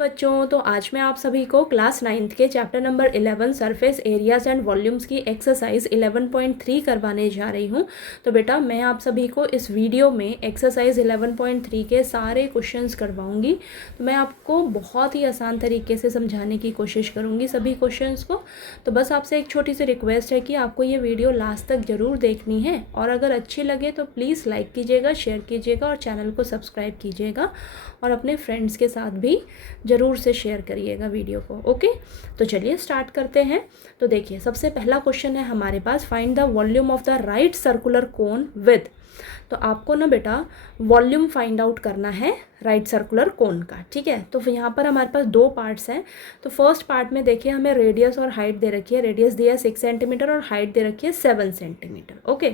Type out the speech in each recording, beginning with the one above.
बच्चों, तो आज मैं आप सभी को क्लास 9th के chapter number 11 surface areas and volumes की एक्सरसाइज 11.3 करवाने जा रही हूँ। तो बेटा मैं आप सभी को इस वीडियो में एक्सरसाइज 11.3 के सारे क्वेश्चंस करवाऊँगी। तो मैं आपको बहुत ही आसान तरीके से समझाने की कोशिश करूँगी सभी क्वेश्चंस को। तो बस आपसे एक छोटी सी रिक्वेस्ट है कि आपको ये वीडियो लास्ट तक ज़रूर देखनी है, और अगर अच्छी लगे तो प्लीज़ लाइक कीजिएगा, शेयर कीजिएगा और चैनल को सब्सक्राइब कीजिएगा, और अपने फ्रेंड्स के साथ भी ज़रूर से शेयर करिएगा वीडियो को। ओके, तो चलिए स्टार्ट करते हैं। तो देखिए, सबसे पहला क्वेश्चन है हमारे पास, find the volume of the right circular cone with. तो आपको ना बेटा वॉल्यूम फाइंड आउट करना है राइट सर्कुलर कोन का, ठीक है। तो यहाँ पर हमारे पास दो पार्ट्स हैं। तो फर्स्ट पार्ट में देखिए हमें रेडियस और हाइट दे रखी है। रेडियस दिया है 6 सेंटीमीटर और हाइट दे रखी है 7 सेंटीमीटर। ओके,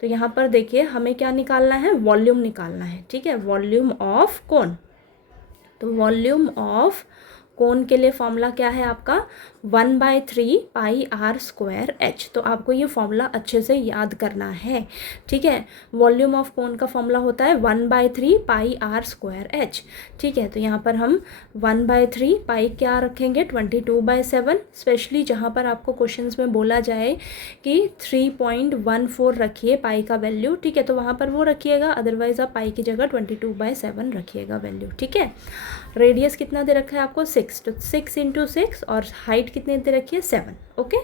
तो यहाँ पर देखिए हमें क्या निकालना है, वॉल्यूम निकालना है, ठीक है। वॉल्यूम ऑफ कोन, तो वॉल्यूम ऑफ कोन के लिए फॉर्मूला क्या है आपका, 1/3 पाई आर स्क्वायर एच। तो आपको ये फॉर्मूला अच्छे से याद करना है, ठीक है। वॉल्यूम ऑफ कोन का फॉर्मूला होता है 1/3 पाई आर स्क्वायर एच, ठीक है। तो यहाँ पर हम 1/3 पाई क्या रखेंगे, 22/7। स्पेशली जहाँ पर आपको क्वेश्चंस में बोला जाए कि 3.14 रखिए पाई का वैल्यू, ठीक है, तो वहाँ पर वो रखिएगा। अदरवाइज आप पाई की जगह 22/7 रखिएगा वैल्यू, ठीक है। रेडियस कितना दे रखा है आपको, 6, तो 6 × 6, और हाइट कितने दे रखी है, 7। ओके,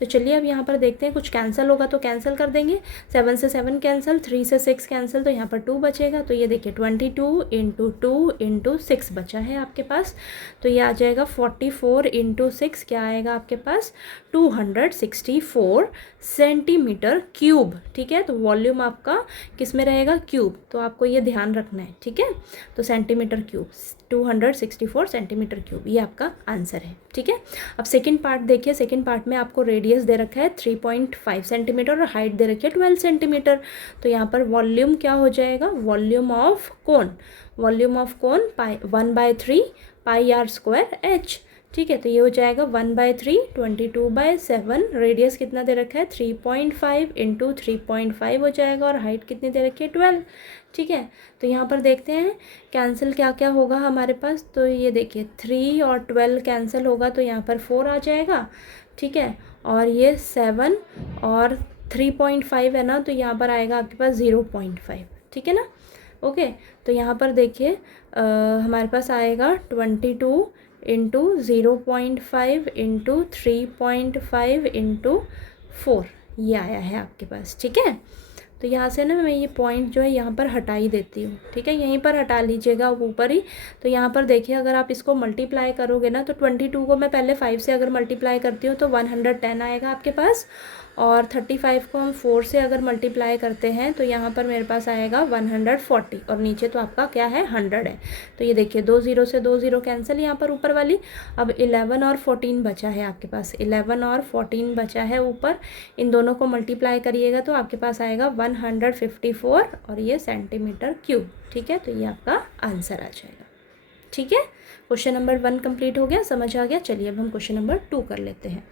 तो चलिए अब यहाँ पर देखते हैं, कुछ कैंसिल होगा तो कैंसिल कर देंगे। 7 से 7 कैंसिल, 3 से 6 कैंसिल, तो यहाँ पर 2 बचेगा। तो ये देखिए 22 × 2 × 6 बचा है आपके पास। तो ये आ जाएगा 44 × 6, क्या आएगा आपके पास, 264 सेंटीमीटर क्यूब, ठीक है। तो वॉल्यूम आपका किस में रहेगा, क्यूब, तो आपको ये ध्यान रखना है, ठीक है। तो सेंटीमीटर क्यूब, 264 सेंटीमीटर क्यूब, ये आपका आंसर है, ठीक है। अब सेकंड पार्ट देखिए। सेकंड पार्ट में आपको रेडियस दे रखा है 3.5 सेंटीमीटर और हाइट दे रखी है 12 सेंटीमीटर। तो यहाँ पर वॉल्यूम क्या हो जाएगा, volume of cone, volume of cone 1/3 pi are square H, ठीक है। तो ये हो जाएगा 1/3 22/7। रेडियस कितना दे रखा है, 3.5 × 3.5 हो जाएगा, और हाइट कितनी दे रखी है, 12, ठीक है। तो यहाँ पर देखते हैं कैंसिल क्या क्या होगा हमारे पास। तो ये देखिए 3 और 12 कैंसिल होगा, तो यहाँ पर 4 आ जाएगा, ठीक है। और ये 7 और 3.5 है ना, तो यहाँ पर आएगा आपके पास 0.5, ठीक है ना। ओके, तो यहाँ पर देखिए हमारे पास आएगा 22 × 0.5 × 3.5 × 4, ये आया है आपके पास, ठीक है। तो यहाँ से ना मैं ये पॉइंट जो है यहाँ पर हटा ही देती हूँ, ठीक है, यहीं पर हटा लीजिएगा ऊपर ही। तो यहाँ पर देखिए अगर आप इसको मल्टीप्लाई करोगे ना, तो 22 को मैं पहले 5 से अगर मल्टीप्लाई करती हूँ तो 110 आएगा आपके पास, और 35 को हम 4 से अगर मल्टीप्लाई करते हैं तो यहाँ पर मेरे पास आएगा 140, और नीचे तो आपका क्या है, 100 है। तो ये देखिए 2 0 से 2 0 कैंसिल यहाँ पर ऊपर वाली। अब 11 और 14 बचा है आपके पास, 11 और 14 बचा है ऊपर। इन दोनों को मल्टीप्लाई करिएगा तो आपके पास आएगा 154, और ये सेंटीमीटर क्यूब, ठीक है। तो ये आपका आंसर आ जाएगा, ठीक है। क्वेश्चन नंबर 1 कंप्लीट हो गया, समझ आ गया। चलिए अब हम क्वेश्चन नंबर 2 कर लेते हैं।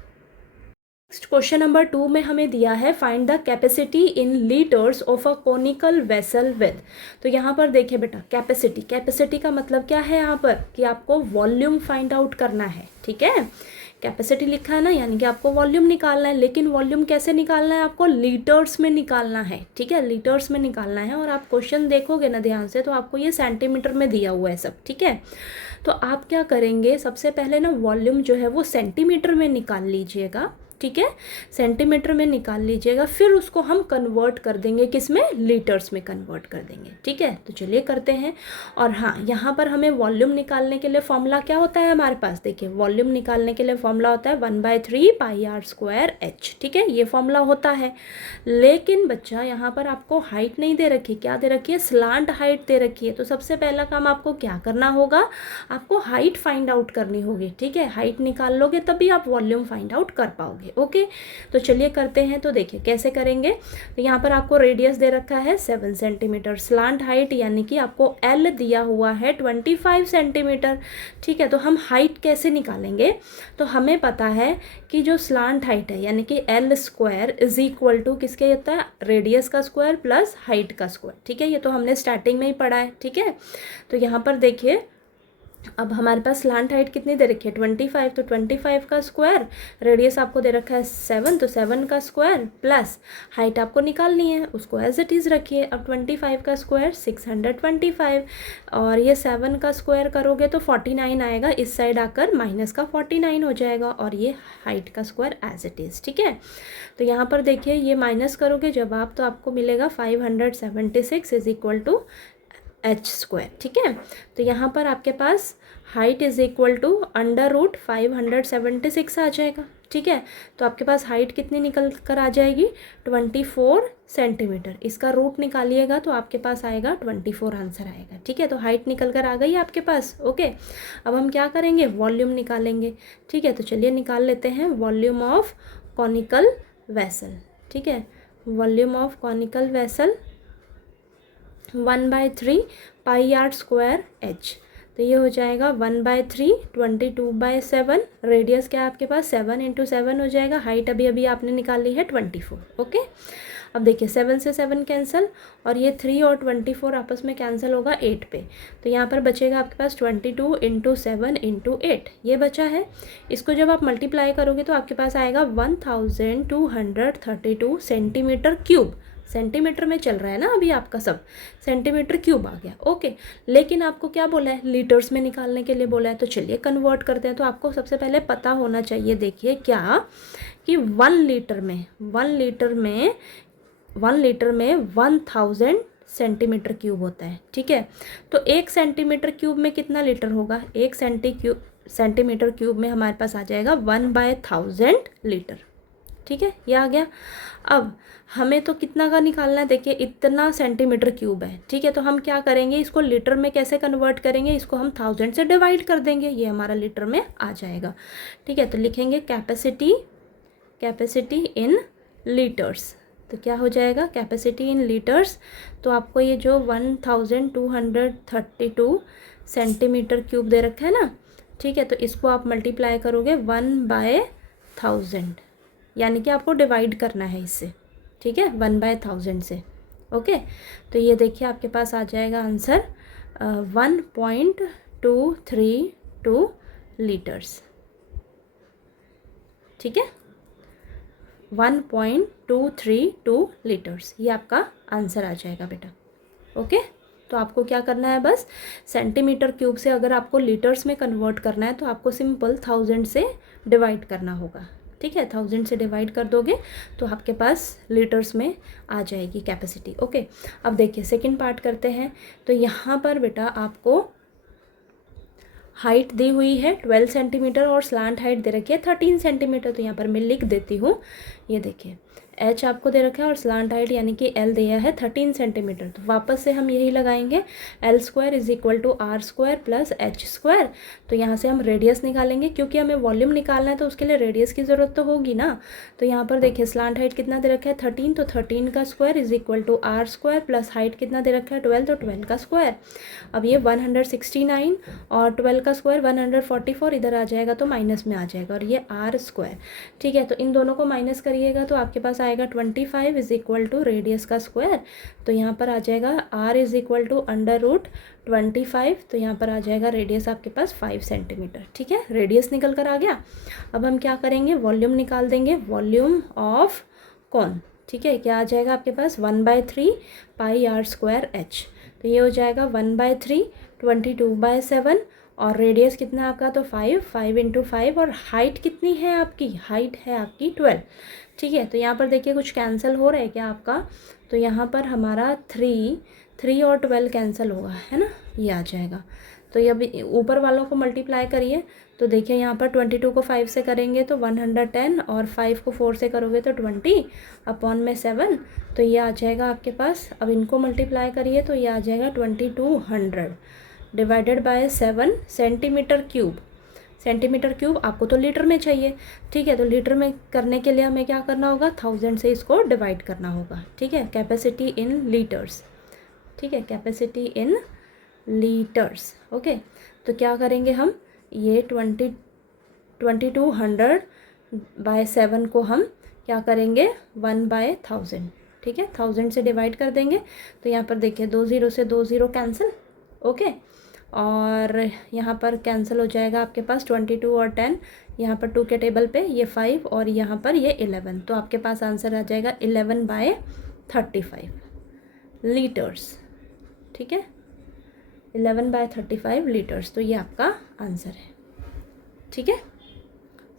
नेक्स्ट क्वेश्चन नंबर 2 में हमें दिया है, find the capacity in litres of a conical vessel with. तो यहाँ पर देखिए बेटा कैपेसिटी, कैपेसिटी का मतलब क्या है यहाँ पर, कि आपको वॉल्यूम फाइंड आउट करना है, ठीक है। कैपेसिटी लिखा है ना, यानी कि आपको वॉल्यूम निकालना है, लेकिन वॉल्यूम कैसे निकालना है, आपको लीटर्स में निकालना है, ठीक है, लीटर्स में निकालना है। और आप क्वेश्चन देखोगे ना ध्यान से, तो आपको ये सेंटीमीटर में दिया हुआ है सब, ठीक है। तो आप क्या करेंगे, सबसे पहले ना वॉल्यूम जो है वो सेंटीमीटर में निकाल लीजिएगा, ठीक है, सेंटीमीटर में निकाल लीजिएगा, फिर उसको हम कन्वर्ट कर देंगे, किस में, लीटर्स में कन्वर्ट कर देंगे, ठीक है। तो चलिए करते हैं। और हाँ, यहाँ पर हमें वॉल्यूम निकालने के लिए फॉर्मूला क्या होता है हमारे पास, देखिए वॉल्यूम निकालने के लिए फॉर्मूला होता है 1/3 पाई आर स्क्वायर एच, ठीक है, ये फॉर्मूला होता है। लेकिन बच्चा यहाँ पर आपको हाइट नहीं दे रखी, क्या दे रखी है, स्लांट हाइट दे रखी है। तो सबसे पहला काम आपको क्या करना होगा, आपको हाइट फाइंड आउट करनी होगी, ठीक है। हाइट निकाल लोगे तभी आप वॉल्यूम फाइंड आउट कर पाओगे। ओके, तो चलिए करते हैं। तो देखिए कैसे करेंगे। तो यहाँ पर आपको रेडियस दे रखा है 7 सेंटीमीटर, स्लांट हाइट यानी कि आपको एल दिया हुआ है 25 सेंटीमीटर, ठीक है। तो हम हाइट कैसे निकालेंगे, तो हमें पता है कि जो स्लांट हाइट है यानी कि L square is equal to किसके होता है, रेडियस का स्क्वायर प्लस हाइट का स्क्वायर, ठीक है। ये तो हमने स्टार्टिंग में ही पढ़ा है, ठीक है। तो यहाँ पर देखिए अब हमारे पास स्लांट हाइट कितनी दे रखी है 25, तो 25 का स्क्वायर, रेडियस आपको दे रखा है 7, तो 7 का स्क्वायर प्लस हाइट आपको निकालनी है, उसको एज इट इज़ रखिए। अब 25 का स्क्वायर 625 और ये 7 का स्क्वायर करोगे तो 49 आएगा, इस साइड आकर माइनस का 49 हो जाएगा और ये हाइट का स्क्वायर एज इट इज़। ठीक है, तो यहाँ पर देखिए ये माइनस करोगे जब आप तो आपको मिलेगा 576 is equal to H square. ठीक है, तो यहाँ पर आपके पास हाइट इज इक्वल टू √576 आ जाएगा। ठीक है, तो आपके पास हाइट कितनी निकल कर आ जाएगी 24 सेंटीमीटर। इसका रूट निकालिएगा तो आपके पास आएगा 24 आंसर आएगा। ठीक है, तो हाइट निकल कर आ गई आपके पास। ओके, अब हम क्या करेंगे, वॉल्यूम निकालेंगे। ठीक है, तो चलिए निकाल लेते हैं वॉल्यूम ऑफ कॉनिकल वेसल। ठीक है, volume of conical vessel 1/3 πr² h, तो ये हो जाएगा 1/3 22/7। रेडियस क्या है आपके पास 7 × 7 हो जाएगा। हाइट अभी अभी आपने निकाली है 24। ओके, अब देखिए 7 से 7 कैंसिल और ये 3 और 24 आपस में कैंसिल होगा 8 पे, तो यहाँ पर बचेगा आपके पास 22 × 7 × 8 ये बचा है। इसको जब आप मल्टीप्लाई करोगे तो आपके पास आएगा 1232 सेंटीमीटर क्यूब। सेंटीमीटर में चल रहा है ना अभी आपका सब, सेंटीमीटर क्यूब आ गया। ओके, लेकिन आपको क्या बोला है, लीटर्स में निकालने के लिए बोला है, तो चलिए कन्वर्ट करते हैं। तो आपको सबसे पहले पता होना चाहिए, देखिए क्या कि 1 लीटर में 1000 सेंटीमीटर क्यूब होता है। ठीक है, तो 1 सेंटीमीटर क्यूब में कितना लीटर होगा, 1 सेंटीमीटर क्यूब में हमारे पास आ जाएगा 1/1000 लीटर। ठीक है, ये आ गया। अब हमें तो कितना का निकालना है, देखिए इतना सेंटीमीटर क्यूब है। ठीक है, तो हम क्या करेंगे, इसको लीटर में कैसे कन्वर्ट करेंगे, इसको हम 1000 से डिवाइड कर देंगे, ये हमारा लीटर में आ जाएगा। ठीक है, तो लिखेंगे कैपेसिटी इन लीटर्स, तो क्या हो जाएगा कैपेसिटी इन लीटर्स। तो आपको ये जो 1232 सेंटीमीटर क्यूब दे रखा है ना, ठीक है, तो इसको आप मल्टीप्लाई करोगे 1/1000, यानी कि आपको डिवाइड करना है इससे। ठीक है, 1/1000 से। ओके, तो ये देखिए आपके पास आ जाएगा आंसर 1.232 लीटर्स। ठीक है, 1.232 लीटर्स, ये आपका आंसर आ जाएगा बेटा। ओके, तो आपको क्या करना है, बस सेंटीमीटर क्यूब से अगर आपको लीटर्स में कन्वर्ट करना है तो आपको सिंपल 1000 से डिवाइड करना होगा। ठीक है, 1000 से डिवाइड कर दोगे तो आपके पास लीटर्स में आ जाएगी कैपेसिटी। ओके, अब देखिए सेकंड पार्ट करते हैं। तो यहाँ पर बेटा आपको हाइट दी हुई है 12 सेंटीमीटर और स्लांट हाइट दे रखी है 13 सेंटीमीटर। तो यहाँ पर मैं लिख देती हूँ, ये देखिए एच आपको दे रखा है और स्लांट हाइट यानी कि एल दिया है 13 सेंटीमीटर। तो वापस से हम यही लगाएंगे, L² = R² + H²। तो यहाँ से हम रेडियस निकालेंगे, क्योंकि हमें वॉल्यूम निकालना है तो उसके लिए रेडियस की ज़रूरत तो होगी ना। तो यहाँ पर देखिए स्लांट हाइट कितना दे रखा है 13, तो 13 का स्क्वायर = R² प्लस हाइट कितना दे रखा है 12, तो 12 का स्क्वायर। अब ये 169 और 12 का स्क्वायर 144 इधर आ जाएगा तो माइनस में आ जाएगा, और ये R²। ठीक है, तो इन दोनों को माइनस करिएगा तो आपके पास आएगा 25 = रेडियस का स्क्वायर। तो यहाँ पर आ जाएगा R = √25, तो यहाँ पर आ जाएगा रेडियस आपके पास 5 सेंटीमीटर। ठीक है, रेडियस निकल कर आ गया। अब हम क्या करेंगे, वॉल्यूम निकाल देंगे, वॉल्यूम ऑफ कॉन। ठीक है, क्या आ जाएगा आपके पास 1/3 πr² h, तो ये हो जाएगा 1/3 22/7 और रेडियस कितना है आपका, तो 5 × 5 और हाइट कितनी है आपकी, हाइट है आपकी 12। ठीक है, तो यहाँ पर देखिए कुछ कैंसिल हो रहा है क्या आपका, तो यहाँ पर हमारा 3 और 12 कैंसिल होगा, है ना, ये आ जाएगा। तो ये अभी ऊपर वालों को मल्टीप्लाई करिए, तो देखिए यहाँ पर 22 को 5 से करेंगे तो 110 और 5 को 4 से करोगे तो 20/7, तो ये आ जाएगा आपके पास। अब इनको मल्टीप्लाई करिए तो ये आ जाएगा 2200 divided by 7 centimetre cube. Centimetre cube आपको तो लीटर में चाहिए। ठीक है, तो लीटर में करने के लिए हमें क्या करना होगा, 1000 से इसको डिवाइड करना होगा। ठीक है, कैपेसिटी इन लीटर्स। ठीक है, कैपेसिटी इन लीटर्स। ओके, तो क्या करेंगे हम, ये 2200/7 को हम क्या करेंगे 1/1000। ठीक है, 1000 से डिवाइड कर देंगे, तो यहाँ पर देखिए 2 0 से 2 0 कैंसिल। ओके, और यहाँ पर कैंसिल हो जाएगा आपके पास 22 और 10, यहाँ पर 2 के टेबल पे ये 5 और यहाँ पर ये 11, तो आपके पास आंसर आ जाएगा 11/35 लीटर्स। ठीक है, 11/35 लीटर्स, तो ये आपका आंसर है। ठीक है,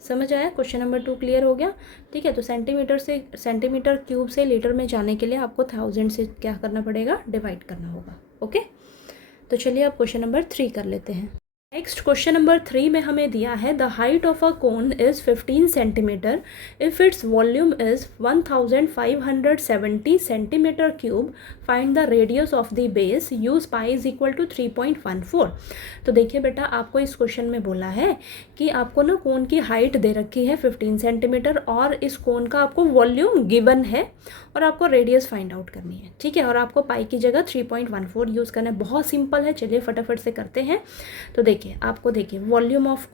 समझ आया? क्वेश्चन नंबर 2 क्लियर हो गया। ठीक है, तो सेंटीमीटर क्यूब से लीटर में जाने के लिए आपको 1000 से क्या करना पड़ेगा, डिवाइड करना होगा। ओके, तो चलिए अब क्वेश्चन नंबर 3 कर लेते हैं। नेक्स्ट क्वेश्चन नंबर 3 में हमें दिया है the height of a cone is 15 centimetre if it's volume is 1570 centimetre cube, find the radius of the base, use pi is equal to 3.14। तो देखिए बेटा, आपको इस क्वेश्चन में बोला है कि आपको ना कोन की हाइट दे रखी है 15 सेंटीमीटर और इस कोन का आपको वॉल्यूम गिवन है और आपको रेडियस फाइंड आउट करनी है। ठीक है, और आपको पाई की जगह 3.14 यूज़ करना है। बहुत सिंपल है, चलिए फटाफट से करते हैं। तो देखिए, आपको देखिए वॉल्यूम ऑफ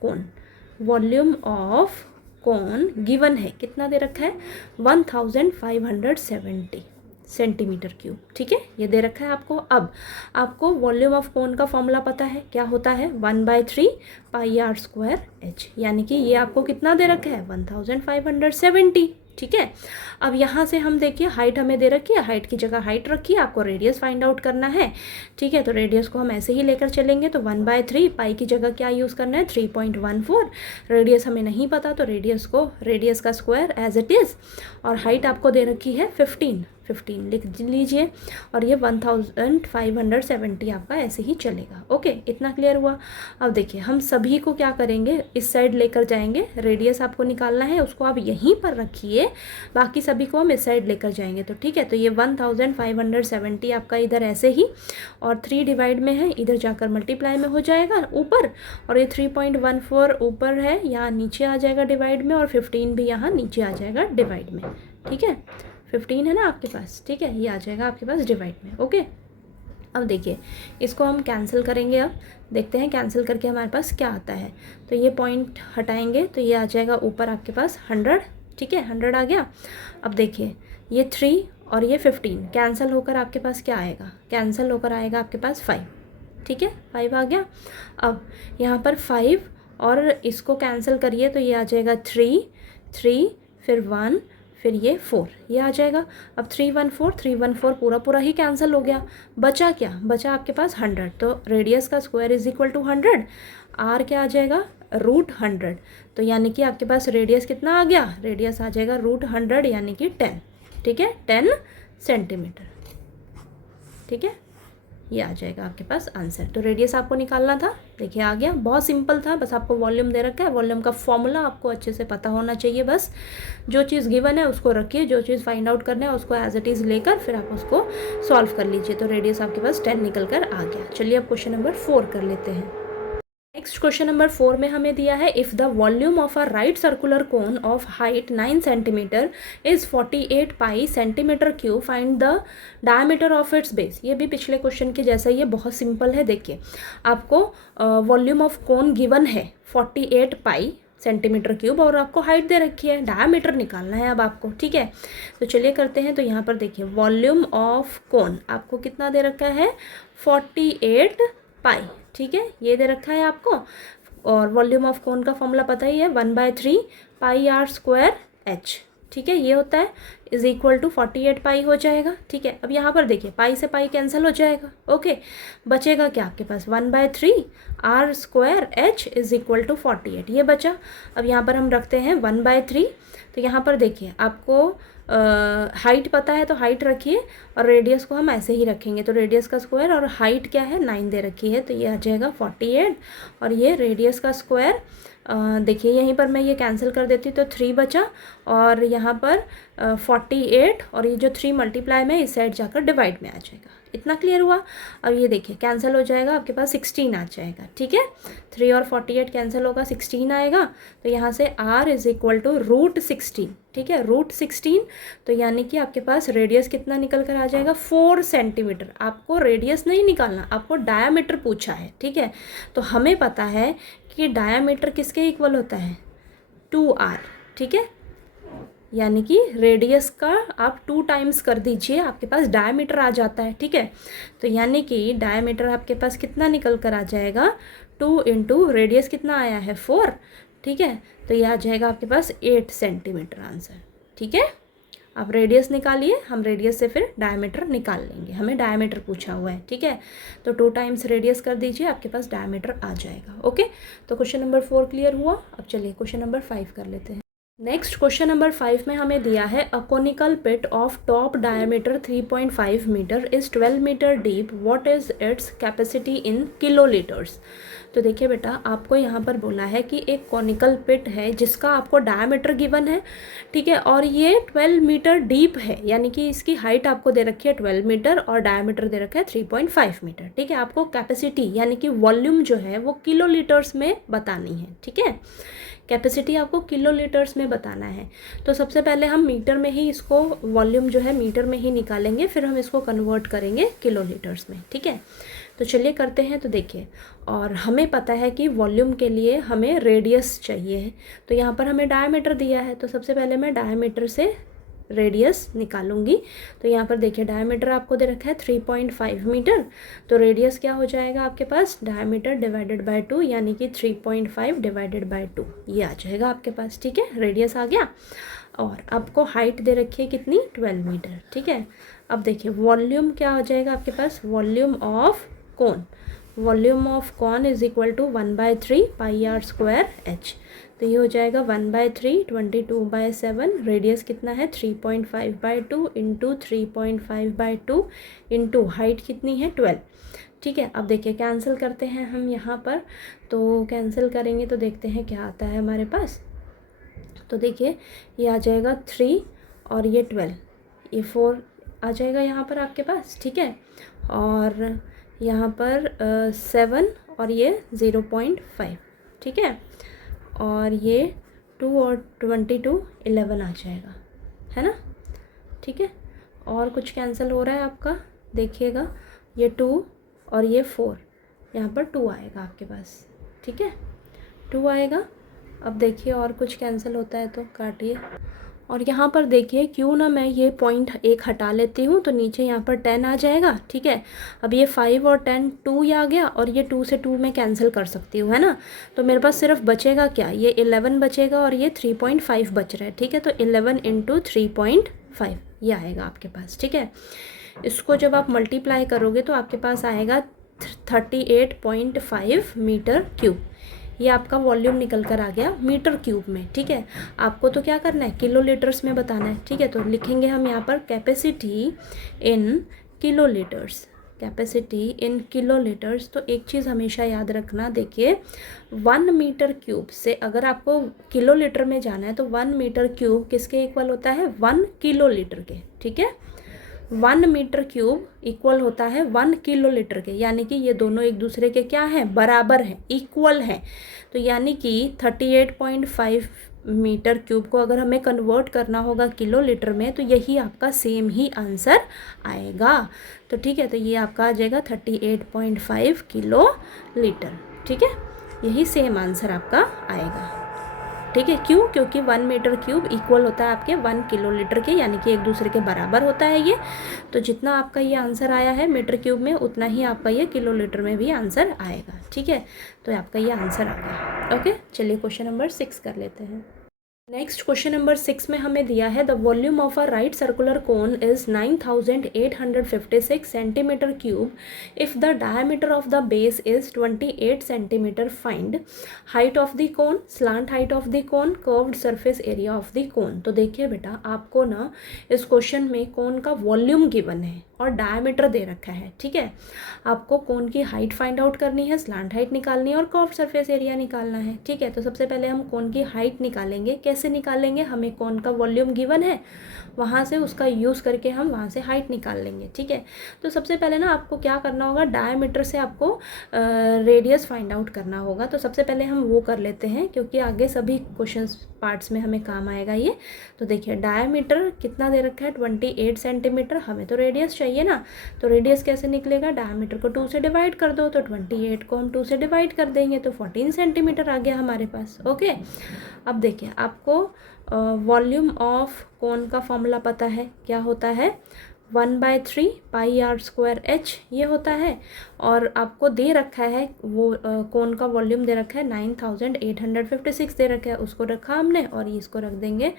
कोन गिवन है, कितना दे रखा है, 1570 सेंटीमीटर क्यूब। ठीक है, ये दे रखा है आपको। अब आपको वॉल्यूम ऑफ कोन का फॉर्मूला पता है, क्या होता है, 1/3 πr²h, यानी कि ये आपको कितना दे रखा है, 1570। ठीक है, अब यहाँ से हम देखिए हाइट हमें दे रखी है, हाइट की जगह हाइट रखी है, आपको रेडियस फाइंड आउट करना है। ठीक है, तो रेडियस को हम ऐसे ही लेकर चलेंगे, तो 1/3 पाई की जगह क्या यूज़ करना है, 3.14। रेडियस हमें नहीं पता तो रेडियस का स्क्वायर एज इट इज़, और हाइट आपको दे रखी है 15 लिख लीजिए, और ये 1570 आपका ऐसे ही चलेगा। ओके, इतना क्लियर हुआ। अब देखिए, हम सभी को क्या करेंगे, इस साइड लेकर जाएंगे, रेडियस आपको निकालना है, उसको आप यहीं पर रखिए, बाकी सभी को हम इस साइड लेकर जाएंगे। तो ठीक है, तो ये 1570 आपका इधर ऐसे ही, और 3 डिवाइड में है, इधर जाकर मल्टीप्लाई में हो जाएगा ऊपर, और ये 3.14 ऊपर है, यहाँ नीचे आ जाएगा डिवाइड में, और 15 भी यहाँ नीचे आ जाएगा डिवाइड में। ठीक है, 15 है ना आपके पास। ठीक है, ये आ जाएगा आपके पास डिवाइड में। ओके, अब देखिए, इसको हम कैंसिल करेंगे। अब देखते हैं कैंसिल करके हमारे पास क्या आता है। तो ये पॉइंट हटाएंगे तो ये आ जाएगा ऊपर आपके पास 100। ठीक है, 100 आ गया। अब देखिए, ये 3 और ये 15 कैंसिल होकर आपके पास क्या आएगा, कैंसिल होकर आएगा आपके पास 5। ठीक है, 5 आ गया। अब यहाँ पर 5 और इसको कैंसिल करिए तो ये आ जाएगा 3 फिर 1 फिर ये 4, ये आ जाएगा। अब 314 पूरा ही कैंसिल हो गया। बचा क्या, बचा आपके पास 100, तो रेडियस का square is equal to 100, R क्या आ जाएगा, √100। तो यानी कि आपके पास रेडियस कितना आ गया, रेडियस आ जाएगा √100 यानी कि 10। ठीक है, 10 सेंटीमीटर। ठीक है, ये आ जाएगा आपके पास आंसर। तो रेडियस आपको निकालना था, देखिए आ गया, बहुत सिंपल था। बस आपको वॉल्यूम दे रखा है, वॉल्यूम का फॉर्मूला आपको अच्छे से पता होना चाहिए। बस जो चीज़ गिवन है उसको रखिए, जो चीज़ फाइंड आउट करना है उसको एज इट इज़ लेकर फिर आप उसको सॉल्व कर लीजिए। तो रेडियस आपके पास 10 निकल कर आ गया। चलिए अब क्वेश्चन नंबर 4 कर लेते हैं। नेक्स्ट क्वेश्चन नंबर 4 में हमें दिया है if the volume of a right circular cone of height 9 centimetre is 48 pi centimetre cube, find the diameter of its base. ये भी पिछले क्वेश्चन के जैसा ही है, बहुत सिंपल है। देखिए, आपको वॉल्यूम ऑफ कोन गिवन है 48 पाई सेंटीमीटर क्यूब और आपको हाइट दे रखी है, डायमीटर निकालना है अब आपको। ठीक है, तो चलिए करते हैं। तो यहाँ पर देखिए, वॉल्यूम ऑफ कोन आपको कितना दे रखा है, 48 पाई। ठीक है, ये दे रखा है आपको, और वॉल्यूम ऑफ कोन का फॉर्मूला पता ही है, 1/3 πr²h। ठीक है, ये होता है इज इक्वल टू 48 पाई हो जाएगा। ठीक है, अब यहाँ पर देखिए, पाई से पाई कैंसिल हो जाएगा। ओके, बचेगा क्या आपके पास, 1/3 r²h इज इक्वल टू 48, ये बचा। अब यहाँ पर हम रखते हैं 1/3। तो यहाँ पर देखिए, आपको हाइट पता है तो हाइट रखिए, और रेडियस को हम ऐसे ही रखेंगे। तो रेडियस का स्क्वायर और हाइट क्या है, 9 दे रखी है, तो ये आ जाएगा 48, और ये रेडियस का स्क्वायर देखिए यहीं पर मैं ये कैंसिल कर देती तो 3 बचा, और यहाँ पर 48 और ये जो 3 मल्टीप्लाई में इस साइड जाकर डिवाइड में आ जाएगा। इतना क्लियर हुआ। अब ये देखिए कैंसिल हो जाएगा, आपके पास 16 आ जाएगा। ठीक है, 3 और 48 कैंसिल होगा, 16 आएगा। तो यहाँ से r इज इक्वल टू √16। ठीक है, √16, तो यानी कि आपके पास रेडियस कितना निकल कर आ जाएगा, 4 सेंटीमीटर। आपको रेडियस नहीं निकालना, आपको डायामीटर पूछा है। ठीक है, तो हमें पता है कि डायामीटर किसके इक्वल होता है, 2r। ठीक है, यानी कि रेडियस का आप 2 टाइम्स कर दीजिए, आपके पास डायमीटर आ जाता है, ठीक है। तो यानी कि डायमीटर आपके पास कितना निकल कर आ जाएगा, 2 इंटू रेडियस कितना आया है 4, ठीक है। तो ये आ जाएगा आपके पास 8 सेंटीमीटर आंसर, ठीक है। आप रेडियस निकालिए, हम रेडियस से फिर डायमीटर निकाल लेंगे, हमें डायमीटर पूछा हुआ है, ठीक है। तो 2 टाइम्स रेडियस कर दीजिए, आपके पास डायमीटर आ जाएगा, ओके। तो क्वेश्चन नंबर 4 क्लियर हुआ। अब चलिए क्वेश्चन नंबर 5 कर लेते हैं। नेक्स्ट क्वेश्चन नंबर 5 में हमें दिया है a conical pit of top diameter 3.5 metre is 12 metre deep, what is its capacity in kilolitres. तो देखिए बेटा, आपको यहाँ पर बोला है कि एक कॉनिकल पिट है जिसका आपको डायमीटर गिवन है, ठीक है, और ये 12 मीटर डीप है, यानी कि इसकी हाइट आपको दे रखी है 12 मीटर और डायमीटर दे रखा है 3.5 मीटर, ठीक है। आपको कैपेसिटी यानी कि वॉल्यूम जो है वो किलोलीटर्स में बतानी है, ठीक है। कैपेसिटी आपको किलोलीटर्स में बताना है। तो सबसे पहले हम मीटर में ही इसको वॉल्यूम जो है मीटर में ही निकालेंगे, फिर हम इसको कन्वर्ट करेंगे किलोलीटर्स में, ठीक है। तो चलिए करते हैं। तो देखिए, और हमें पता है कि वॉल्यूम के लिए हमें रेडियस चाहिए, तो यहाँ पर हमें डायमीटर दिया है, तो सबसे पहले मैं डायमीटर से रेडियस निकालूंगी। तो यहाँ पर देखिए, डायमीटर आपको दे रखा है 3.5 मीटर, तो रेडियस क्या हो जाएगा आपके पास, डायमीटर डिवाइडेड बाय 2, यानी कि 3.5 डिवाइडेड बाय 2, ये आ जाएगा आपके पास, ठीक है। रेडियस आ गया, और आपको हाइट दे रखी है कितनी, 12 मीटर, ठीक है। अब देखिए वॉल्यूम क्या हो जाएगा आपके पास, volume of cone, volume of cone is equal to 1/3 pi are square h. तो ये हो जाएगा 1/3 22/7, रेडियस कितना है 3.5/2 इंटू 3.5/2 इंटू हाइट कितनी है 12, ठीक है। अब देखिए कैंसिल करते हैं हम यहाँ पर, तो कैंसिल करेंगे तो देखते हैं क्या आता है हमारे पास। तो देखिए ये आ जाएगा 3 और ये 12, ये 4 आ जाएगा यहाँ पर आपके पास, ठीक है। और यहाँ पर 7 और ये 0.5, ठीक है। और ये 2 और 22 11 आ जाएगा, है ना, ठीक है। और कुछ कैंसिल हो रहा है आपका, देखिएगा ये 2 और ये 4, यहाँ पर 2 आएगा आपके पास, ठीक है, 2 आएगा। अब देखिए और कुछ कैंसिल होता है तो काटिए, और यहाँ पर देखिए क्यों ना मैं ये पॉइंट एक हटा लेती हूँ, तो नीचे यहाँ पर 10 आ जाएगा, ठीक है। अब ये 5 और 10 2 ही आ गया, और ये 2 से 2 मैं कैंसिल कर सकती हूँ, है ना। तो मेरे पास सिर्फ बचेगा क्या, ये 11 बचेगा और ये 3.5 बच रहा है, ठीक है। तो 11 इंटू 3.5 ये आएगा आपके पास, ठीक है। इसको जब आप मल्टीप्लाई करोगे तो आपके पास आएगा 38.5 मीटर क्यूब। ये आपका वॉल्यूम निकल कर आ गया मीटर क्यूब में, ठीक है। आपको तो क्या करना है, किलोलीटर्स में बताना है, ठीक है। तो लिखेंगे हम यहाँ पर capacity in kilolitres, capacity in kilolitres. तो एक चीज़ हमेशा याद रखना, देखिए 1 मीटर क्यूब से अगर आपको किलोलीटर में जाना है तो 1 मीटर क्यूब किसके इक्वल होता है, 1 किलोलीटर के, ठीक है। 1 मीटर क्यूब इक्वल होता है 1 किलोलीटर के, यानी कि ये दोनों एक दूसरे के क्या हैं, बराबर हैं, इक्वल हैं। तो यानी कि 38.5 मीटर क्यूब को अगर हमें कन्वर्ट करना होगा किलोलीटर में, तो यही आपका सेम ही आंसर आएगा। तो ठीक है, तो ये आपका आ जाएगा 38.5 किलोलीटर, ठीक है। यही सेम आंसर आपका आएगा, ठीक है। क्यों, क्योंकि 1 मीटर क्यूब इक्वल होता है आपके 1 किलोलीटर के, यानी कि एक दूसरे के बराबर होता है ये। तो जितना आपका ये आंसर आया है मीटर क्यूब में, उतना ही आपका ये किलोलीटर में भी आंसर आएगा, ठीक है। तो आपका ये आंसर आ गया, ओके। चलिए क्वेश्चन नंबर 6 कर लेते हैं। नेक्स्ट क्वेश्चन नंबर 6 में हमें दिया है the volume of a right circular cone is 9856 centimetre cube if the diameter of the base is 28 centimetre, find height of the cone, slant height of the cone, curved surface area of the cone. तो देखिए बेटा, आपको ना इस question में कोन का volume given है और डायमीटर दे रखा है, ठीक है। आपको कोन की हाइट फाइंड आउट करनी है, स्लांट हाइट निकालनी है और कर्व्ड सरफेस एरिया निकालना है, ठीक है। तो सबसे पहले हम कोन की हाइट निकालेंगे। कैसे निकालेंगे, हमें कोन का वॉल्यूम गिवन है, वहाँ से उसका यूज़ करके हम वहाँ से हाइट निकाल लेंगे, ठीक है। तो सबसे पहले ना आपको क्या करना होगा, डायमीटर से आपको रेडियस फाइंड आउट करना होगा। तो सबसे पहले हम वो कर लेते हैं, क्योंकि आगे सभी क्वेश्चन पार्ट्स में हमें काम आएगा ये। तो देखिए डायमीटर कितना दे रखा है, 28 सेंटीमीटर, हमें तो रेडियस चाहिए ना। तो रेडियस कैसे निकलेगा, डायमीटर को 2 से डिवाइड कर दो, तो 28 को हम 2 से डिवाइड कर देंगे तो 14 सेंटीमीटर आ गया हमारे पास, ओके। अब देखिए आपको आपको वॉल्यूम ऑफ कोन का फॉर्मूला पता है, क्या होता है 1/3 पाई आर स्क्वायर एच ये होता है। और आपको दे रखा है वो कोन का वॉल्यूम दे रखा है 9856 दे रखा है, उसको रखा हमने और इसको रख देंगे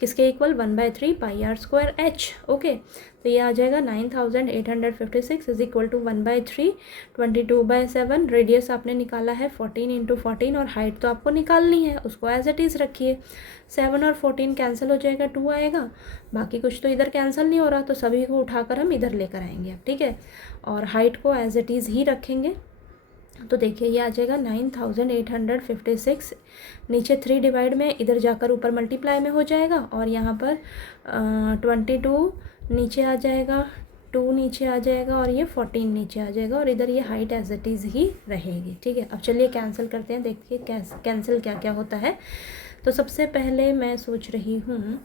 किसके equal 1/3 pi are square H. Okay, तो ये आ जाएगा 9856 इज इक्वल टू 1/3 22/7। रेडियस आपने निकाला है 14 × 14 और हाइट तो आपको निकालनी है, उसको एज इट इज़ रखिए। 7 और 14 कैंसिल हो जाएगा, 2 आएगा, बाकी कुछ तो इधर कैंसिल नहीं हो रहा, तो सभी को उठाकर हम इधर लेकर आएंगे अब, ठीक है। और हाइट को एज इट इज़ ही रखेंगे, तो देखिए ये आ जाएगा 9856, नीचे 3 डिवाइड में, इधर जाकर ऊपर मल्टीप्लाई में हो जाएगा और यहाँ पर 22 नीचे आ जाएगा, 2 नीचे आ जाएगा और ये 14 नीचे आ जाएगा और इधर ये हाइट एज इट इज़ ही रहेगी, ठीक है। अब चलिए कैंसिल करते हैं, देखिए कैंसिल क्या क्या होता है। तो सबसे पहले मैं सोच रही हूँ,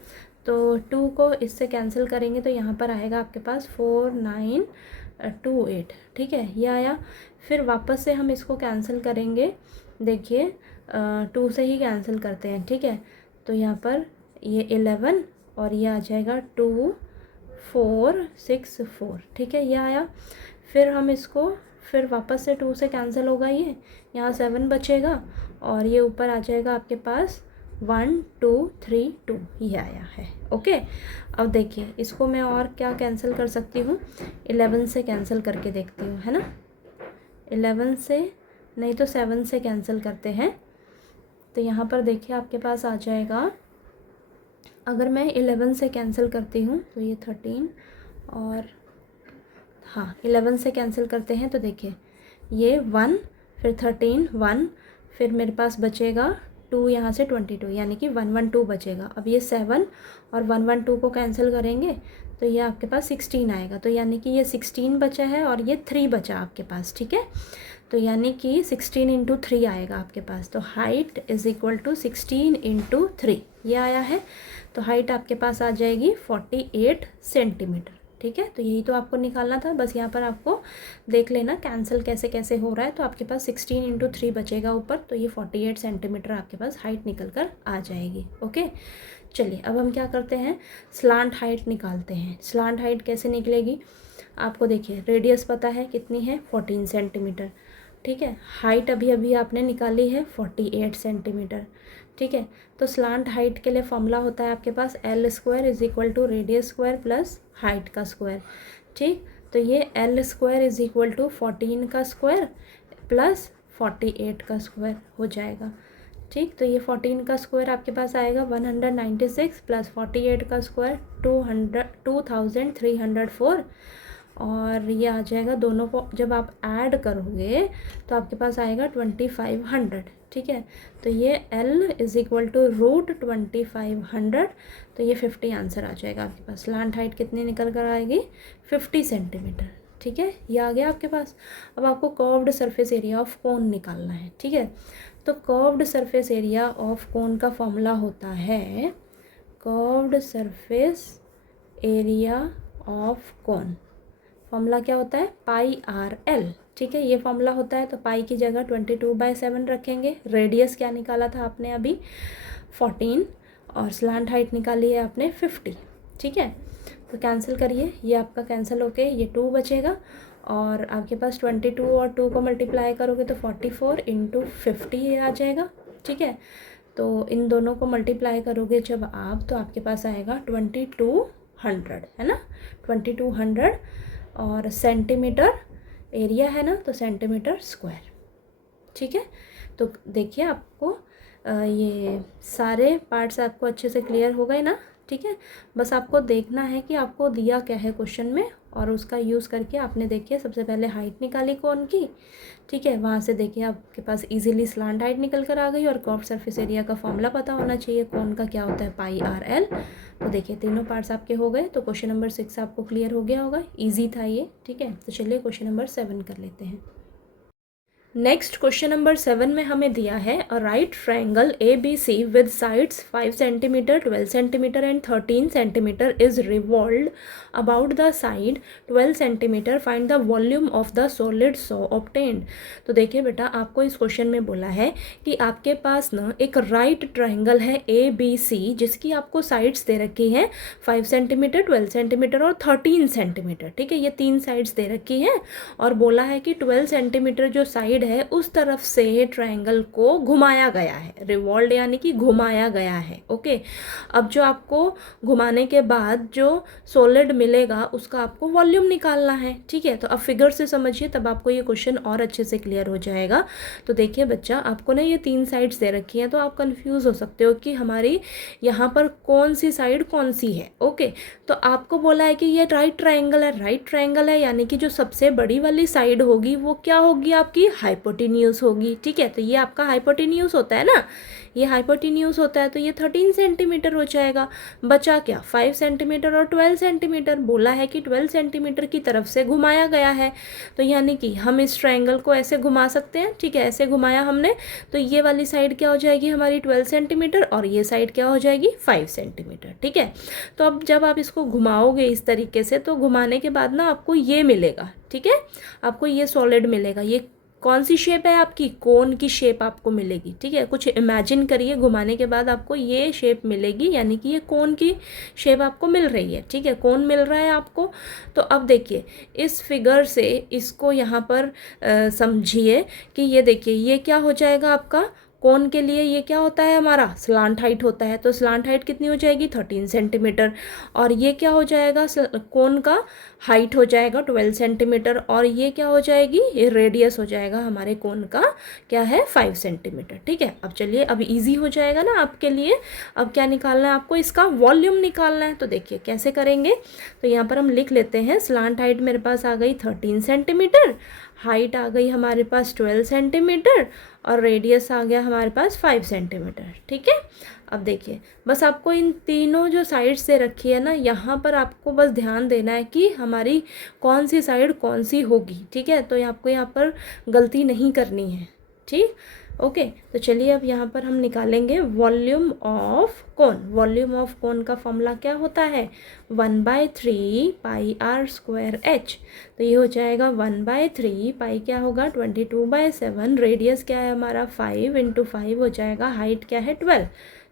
तो 2 को इससे कैंसिल करेंगे तो यहाँ पर आएगा आपके पास 4928, ठीक है, ये आया। फिर वापस से हम इसको कैंसिल करेंगे, देखिए 2 से ही कैंसिल करते हैं, ठीक है। तो यहाँ पर ये 11 और ये आ जाएगा 2464, ठीक है, ये आया। फिर हम इसको फिर वापस से 2 से कैंसिल होगा, ये यहाँ 7 बचेगा और ये ऊपर आ जाएगा आपके पास 1232, ये आया है। ओके, अब देखिए इसको मैं और क्या कैंसिल कर सकती हूँ, 11 से कैंसिल करके देखती हूँ, है ना। 11 से नहीं तो 7 से कैंसिल करते हैं, तो यहाँ पर देखिए आपके पास आ जाएगा, अगर मैं 11 से कैंसिल करती हूँ तो ये 13 और हाँ 11 से कैंसिल करते हैं तो देखिए ये 1 फिर 13 1 फिर मेरे पास बचेगा 2 यहाँ से 22 यानी कि 112 बचेगा। अब ये 7 और 112 को कैंसिल करेंगे तो ये आपके पास 16 आएगा, तो यानी कि ये 16 बचा है और ये 3 बचा आपके पास, ठीक है। तो यानी कि 16 × 3 आएगा आपके पास, तो हाइट इज़ इक्वल टू 16 × 3 ये आया है। तो हाइट आपके पास आ जाएगी 48 सेंटीमीटर, ठीक है। तो यही तो आपको निकालना था, बस यहाँ पर आपको देख लेना कैंसिल कैसे कैसे हो रहा है। तो आपके पास 16 × 3 बचेगा ऊपर, तो ये 48 सेंटीमीटर आपके पास हाइट निकल कर आ जाएगी। ओके, चलिए अब हम क्या करते हैं, स्लांट हाइट निकालते हैं। स्लांट हाइट कैसे निकलेगी, आपको देखिए रेडियस पता है कितनी है 14 सेंटीमीटर, ठीक है। हाइट अभी अभी आपने निकाली है 48 सेंटीमीटर, ठीक है। तो स्लांट हाइट के लिए फॉर्मूला होता है आपके पास L² is equal to radius square plus height का स्क्वायर, ठीक। तो ये L² इज़ इक्वल टू 14 का स्क्वायर प्लस 48 का स्क्वायर हो जाएगा, ठीक। तो ये 14 का स्क्वायर आपके पास आएगा 196 प्लस 48 का स्क्वायर 2304 और ये आ जाएगा, दोनों को जब आप ऐड करोगे तो आपके पास आएगा 2500, ठीक है। तो ये L इज़ इक्वल टू √2500, तो ये 50 आंसर आ जाएगा आपके पास। स्लांट हाइट कितनी निकल कर आएगी 50 सेंटीमीटर, ठीक है, ये आ गया आपके पास। अब आपको curved surface area of cone निकालना है, ठीक है। तो curved surface area of cone का फॉर्मूला होता है, curved surface area of cone formula क्या होता है πRL, ठीक है, ये फॉर्मूला होता है। तो पाई की जगह 22/7 रखेंगे। रेडियस क्या निकाला था आपने अभी 14 और स्लांट हाइट निकाली है आपने 50, ठीक है। तो कैंसिल करिए, ये आपका कैंसिल होके ये 2 बचेगा और आपके पास 22 और 2 को मल्टीप्लाई करोगे तो 44 × 50 ये आ जाएगा, ठीक है। तो इन दोनों को मल्टीप्लाई करोगे जब आप, तो आपके पास आएगा 2200, है ना, 2200 और सेंटीमीटर एरिया है ना, तो सेंटीमीटर स्क्वायर, ठीक है। तो देखिए आपको ये सारे पार्ट्स आपको अच्छे से क्लियर हो गए ना, ठीक है। बस आपको देखना है कि आपको दिया क्या है क्वेश्चन में और उसका यूज़ करके आपने देखिए सबसे पहले हाइट निकाली कोन की, ठीक है। वहाँ से देखिए आपके पास इजीली स्लांट हाइट निकल कर आ गई और कर्व्ड सरफेस एरिया का फॉर्मूला पता होना चाहिए, कोन का क्या होता है πRL। तो देखिए तीनों पार्ट्स आपके हो गए, तो क्वेश्चन नंबर 6 आपको क्लियर हो गया होगा, ईजी था ये, ठीक है। तो चलिए क्वेश्चन नंबर 7 कर लेते हैं। नेक्स्ट क्वेश्चन नंबर 7 में हमें दिया है a right triangle A B C with sides 5 centimetre 12 centimetre and 13 centimetre is revolved about the side 12 centimetre, find the volume of the solid so obtained. तो देखिए बेटा, आपको इस क्वेश्चन में बोला है कि आपके पास ना एक राइट ट्रायंगल है ए बी सी, जिसकी आपको साइड्स दे रखी हैं 5 सेंटीमीटर 12 सेंटीमीटर और 13 सेंटीमीटर। ठीक है, ये 3 साइड्स दे रखी हैं और बोला है कि 12 सेंटीमीटर जो साइड है उस तरफ से ट्रायंगल को घुमाया गया है, रिवॉल्व यानी कि घुमाया गया है। ओके, अब जो आपको घुमाने के बाद जो सॉलिड मिलेगा उसका आपको वॉल्यूम निकालना है। ठीक है, तो अब फिगर से समझिए, तब आपको ये क्वेश्चन और अच्छे से क्लियर हो जाएगा। तो देखिए बच्चा, आपको ना ये 3 साइड्स दे रखी हैं, तो आप कंफ्यूज हो सकते हो कि हमारी यहाँ पर कौन सी साइड कौन सी है। ओके, तो आपको बोला है कि ये राइट ट्रायंगल है, राइट ट्रायंगल है यानी कि जो सबसे बड़ी वाली साइड होगी वो क्या होगी, आपकी हाइपोटेन्यूज होगी। ठीक है, तो ये आपका हाइपोटेन्यूज होता है ना, ये हाइपोटेन्यूज होता है, तो ये 13 सेंटीमीटर हो जाएगा। बचा क्या, 5 सेंटीमीटर और 12 सेंटीमीटर। बोला है कि 12 सेंटीमीटर की तरफ से घुमाया गया है, तो यानी कि हम इस ट्रायंगल को ऐसे घुमा सकते हैं। ठीक है, ऐसे घुमाया हमने, तो ये वाली साइड क्या हो जाएगी हमारी 12 सेंटीमीटर और ये साइड क्या हो जाएगी 5 सेंटीमीटर। ठीक है, तो अब जब आप इसको घुमाओगे इस तरीके से, तो घुमाने के बाद ना आपको ये मिलेगा। ठीक है, आपको ये सॉलिड मिलेगा। ये कौन सी शेप है आपकी, कोन की शेप आपको मिलेगी। ठीक है, कुछ इमेजिन करिए, घुमाने के बाद आपको ये शेप मिलेगी, यानी कि ये कोन की शेप आपको मिल रही है। ठीक है, कोन मिल रहा है आपको। तो अब देखिए इस फिगर से इसको यहाँ पर समझिए कि ये देखिए ये क्या हो जाएगा आपका, कोन के लिए ये क्या होता है हमारा स्लांट हाइट होता है, तो स्लांट हाइट कितनी हो जाएगी 13 सेंटीमीटर, और ये क्या हो जाएगा कोन का हाइट हो जाएगा 12 सेंटीमीटर, और ये क्या हो जाएगी, ये रेडियस हो जाएगा हमारे कोन का क्या है 5 सेंटीमीटर। ठीक है, अब चलिए अब इजी हो जाएगा ना आपके लिए। अब क्या निकालना है आपको, इसका वॉल्यूम निकालना है। तो देखिए कैसे करेंगे, तो यहाँ पर हम लिख लेते हैं स्लांट हाइट मेरे पास आ गई 13 सेंटीमीटर, हाइट आ गई हमारे पास 12 सेंटीमीटर और रेडियस आ गया हमारे पास 5 सेंटीमीटर। ठीक है, अब देखिए बस आपको इन तीनों जो साइड्स से रखी है ना, यहाँ पर आपको बस ध्यान देना है कि हमारी कौन सी साइड कौन सी होगी। ठीक है, तो आपको यहाँ पर गलती नहीं करनी है। ठीक, ओके, तो चलिए अब यहाँ पर हम निकालेंगे volume of cone. Volume of कोन का फॉर्मूला क्या होता है, 1/3 पाई आर स्क्वायर एच। तो ये हो जाएगा 1/3 पाई क्या होगा 22/7, रेडियस क्या है हमारा 5 × 5 हो जाएगा, हाइट क्या है 12।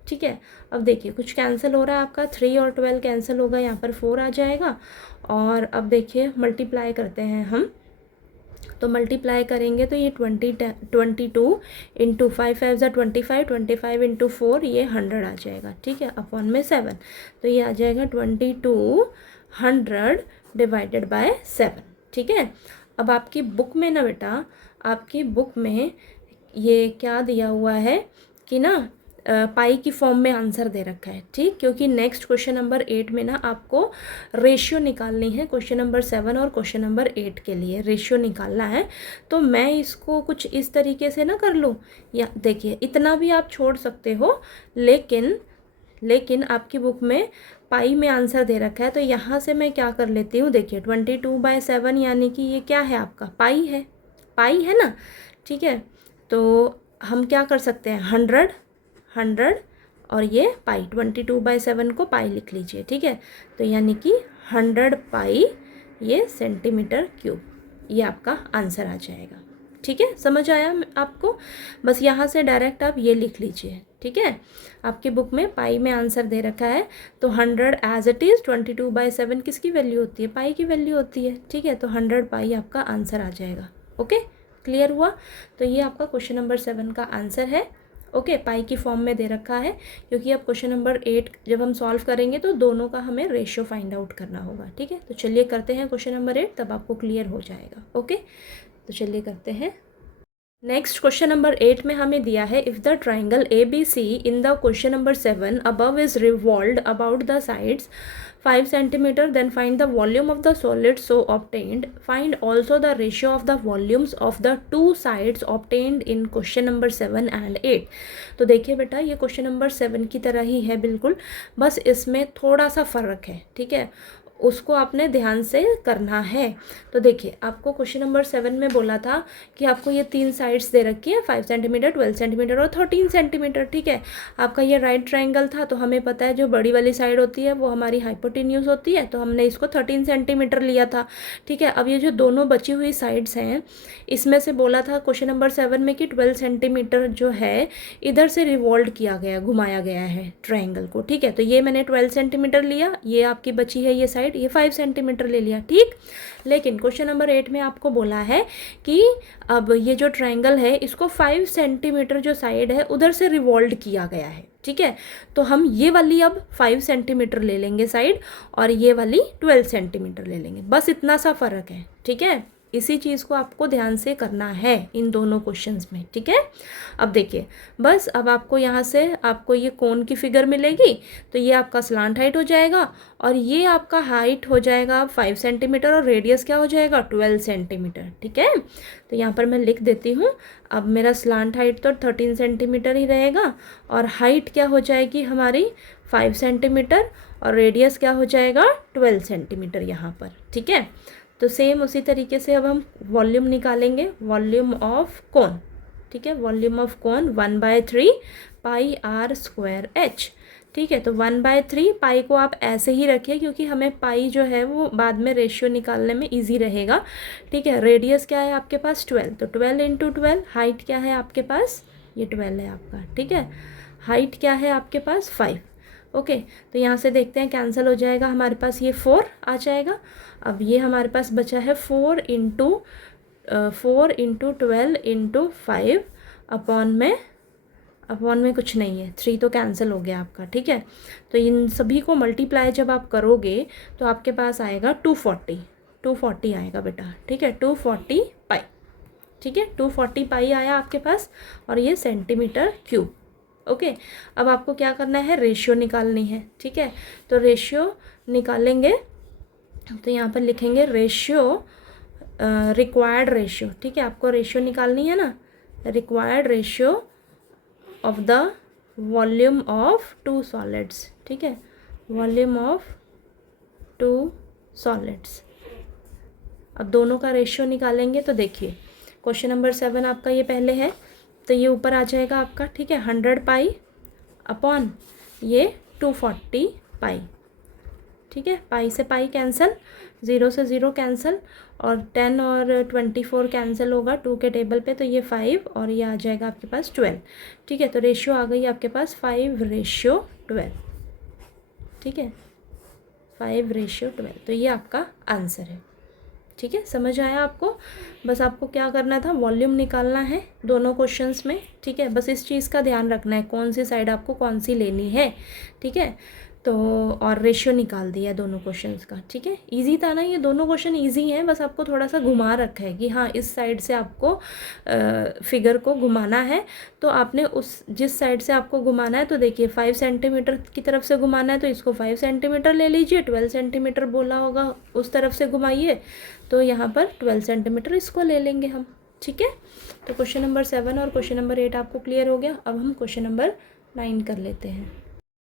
ठीक है, अब देखिए कुछ कैंसिल हो रहा है आपका, 3 और 12 कैंसिल होगा, यहाँ पर 4 आ जाएगा। और अब देखिए मल्टीप्लाई करते हैं हम, तो मल्टीप्लाई करेंगे तो ये 22 × 5 5 = 25, 25 × 4 ये 100 आ जाएगा। ठीक है, अपॉन में 7, तो ये आ जाएगा 2200 / 7। ठीक है, अब आपकी बुक में ना बेटा, आपकी बुक में ये क्या दिया हुआ है कि ना पाई की फॉर्म में आंसर दे रखा है। ठीक, क्योंकि नेक्स्ट क्वेश्चन नंबर 8 में ना आपको रेशियो निकालनी है, क्वेश्चन नंबर 7 और क्वेश्चन नंबर 8 के लिए रेशियो निकालना है। तो मैं इसको कुछ इस तरीके से ना कर लूँ, या देखिए इतना भी आप छोड़ सकते हो, लेकिन आपकी बुक में पाई में आंसर दे रखा है, तो यहाँ से मैं क्या कर लेती हूँ, देखिए 22/7 यानी कि ये क्या है आपका पाई है ना। ठीक है, तो हम क्या कर सकते हैं 100 और ये पाई 22/7 को पाई लिख लीजिए। ठीक है, तो यानी कि 100 पाई ये सेंटीमीटर क्यूब, ये आपका आंसर आ जाएगा। ठीक है, समझ आया आपको, बस यहाँ से डायरेक्ट आप ये लिख लीजिए। ठीक है, आपकी बुक में पाई में आंसर दे रखा है, तो 100 एज इट इज़ 22/7 किसकी वैल्यू होती है, पाई की वैल्यू होती है। ठीक है, तो 100 पाई आपका आंसर आ जाएगा। ओके, क्लियर हुआ, तो ये आपका क्वेश्चन नंबर 7 का आंसर है। ओके, पाई की फॉर्म में दे रखा है, क्योंकि अब क्वेश्चन नंबर 8 जब हम सॉल्व करेंगे तो दोनों का हमें रेशियो फाइंड आउट करना होगा। ठीक है, तो चलिए करते हैं क्वेश्चन नंबर 8, तब आपको क्लियर हो जाएगा। ओके, तो चलिए करते हैं। नेक्स्ट क्वेश्चन नंबर 8 में हमें दिया है if the triangle ABC in the question number 7 above is revolved about the sides 5 cm, then find the volume of the solid so obtained. Find also the ratio of the volumes of the two sides obtained in question number 7 and 8. तो देखिए बेटा, ये question number 7 की तरह ही है बिल्कुल, बस इसमें थोड़ा सा फ़र्क है। ठीक है, उसको आपने ध्यान से करना है। तो देखिए आपको क्वेश्चन नंबर 7 में बोला था कि आपको ये 3 साइड्स दे रखी है, 5 सेंटीमीटर, 12 सेंटीमीटर और 13 सेंटीमीटर। ठीक है, आपका ये राइट ट्रायंगल था, तो हमें पता है जो बड़ी वाली साइड होती है वो हमारी हाइपोटेन्यूज होती है, तो हमने इसको 13 सेंटीमीटर लिया था। ठीक है, अब ये जो दोनों बची हुई साइड्स हैं, इसमें से बोला था क्वेश्चन नंबर 7 में कि 12 सेंटीमीटर जो है इधर से रिवॉल्व किया गया, घुमाया गया है ट्रायंगल को। ठीक है, तो ये मैंने 12 सेंटीमीटर लिया, ये आपकी बची है ये साइड, ये 5 सेंटीमीटर ले लिया। ठीक, लेकिन क्वेश्चन नंबर 8 में आपको बोला है कि अब ये जो ट्रायंगल है इसको 5 सेंटीमीटर जो साइड है उधर से रिवॉल्व किया गया है। ठीक है, तो हम ये वाली अब 5 सेंटीमीटर ले लेंगे साइड, और ये वाली 12 सेंटीमीटर ले लेंगे, बस इतना सा फ़र्क है। ठीक है, इसी चीज़ को आपको ध्यान से करना है इन दोनों क्वेश्चंस में। ठीक है, अब देखिए बस अब आपको यहाँ से आपको ये कोण की फिगर मिलेगी, तो ये आपका स्लांट हाइट हो जाएगा, और ये आपका हाइट हो जाएगा 5 सेंटीमीटर, और रेडियस क्या हो जाएगा 12 सेंटीमीटर। ठीक है, तो यहाँ पर मैं लिख देती हूँ। अब मेरा स्लांट हाइट तो 13 सेंटीमीटर ही रहेगा, और हाइट क्या हो जाएगी हमारी 5 सेंटीमीटर, और रेडियस क्या हो जाएगा 12 सेंटीमीटर यहाँ पर। ठीक है, तो सेम उसी तरीके से अब हम वॉल्यूम निकालेंगे, वॉल्यूम ऑफ कोन। ठीक है, volume of cone 1/3 pi are square H. ठीक है, तो 1/3 पाई को आप ऐसे ही रखिए, क्योंकि हमें पाई जो है वो बाद में रेशियो निकालने में इजी रहेगा। ठीक है, रेडियस क्या है आपके पास 12, तो 12 × 12। हाइट क्या है आपके पास, ये 12 है आपका। ठीक है, हाइट क्या है आपके पास 5। ओके, तो यहाँ से देखते हैं कैंसिल हो जाएगा, हमारे पास ये 4 आ जाएगा। अब ये हमारे पास बचा है 4 × 12 × 5 अपॉन में कुछ नहीं है, 3 तो कैंसिल हो गया आपका। ठीक है, तो इन सभी को मल्टीप्लाई जब आप करोगे तो आपके पास आएगा 240 आएगा बेटा। ठीक है, 240 पाई। ठीक है, 240 पाई आया आपके पास, और ये सेंटीमीटर क्यूब। ओके, अब आपको क्या करना है, रेशियो निकालनी है। ठीक है, तो रेशियो निकालेंगे, तो यहाँ पर लिखेंगे रेशियो, रिक्वायर्ड रेशियो। ठीक है, आपको रेशियो निकालनी है ना, required ratio of the volume of 2 solids. ठीक है, वॉल्यूम ऑफ 2 सॉलिड्स। अब दोनों का रेशियो निकालेंगे, तो देखिए क्वेश्चन नंबर 7 आपका ये पहले है, तो ये ऊपर आ जाएगा आपका। ठीक है, 100 पाई अपॉन ये 240 पाई। ठीक है, पाई से पाई कैंसिल, 0 से 0 कैंसिल, और 10 और 24 कैंसिल होगा 2 के टेबल पे, तो ये 5, और ये आ जाएगा आपके पास 12। ठीक है, तो रेशियो आ गई आपके पास 5:12। ठीक है, 5:12, तो ये आपका आंसर है। ठीक है, समझ आया आपको। बस आपको क्या करना था, वॉल्यूम निकालना है दोनों क्वेश्चंस में। ठीक है, बस इस चीज़ का ध्यान रखना है कौन सी साइड आपको कौन सी लेनी है। ठीक है, तो और रेशियो निकाल दिया दोनों क्वेश्चंस का। ठीक है, इजी था ना, ये दोनों क्वेश्चन इजी हैं, बस आपको थोड़ा सा घुमा रखा है कि हाँ इस साइड से आपको फिगर को घुमाना है, तो आपने उस जिस साइड से आपको घुमाना है, तो देखिए 5 सेंटीमीटर की तरफ से घुमाना है, तो इसको 5 सेंटीमीटर ले लीजिए। 12 सेंटीमीटर बोला होगा उस तरफ से घुमाइए, तो यहाँ पर 12 सेंटीमीटर इसको ले लेंगे हम। ठीक है, तो क्वेश्चन नंबर 7 और क्वेश्चन नंबर 8 आपको क्लियर हो गया। अब हम क्वेश्चन नंबर 9 कर लेते हैं।